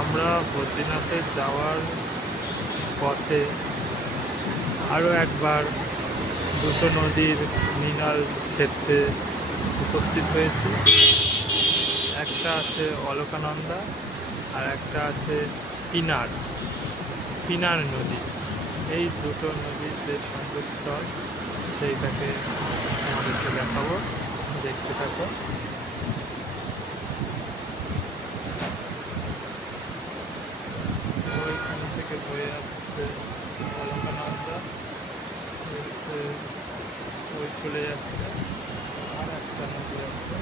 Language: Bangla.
আমরা বদ্রীনাথে যাওয়ার পথে আরও একবার দুটো নদীর মিলন ক্ষেত্রে উপস্থিত হয়েছি। একটা আছে অলকানন্দা আর একটা আছে পিনার পিনার নদী। এই দুটো নদীর যে সংযোগস্থল সেইটাকে আমাদেরকে দেখাবো, দেখতে থাকো। ওইখান থেকে বয়ে আসছে অলকানন্দা, এসে ওই চলে যাচ্ছে আর একটা নদী আছে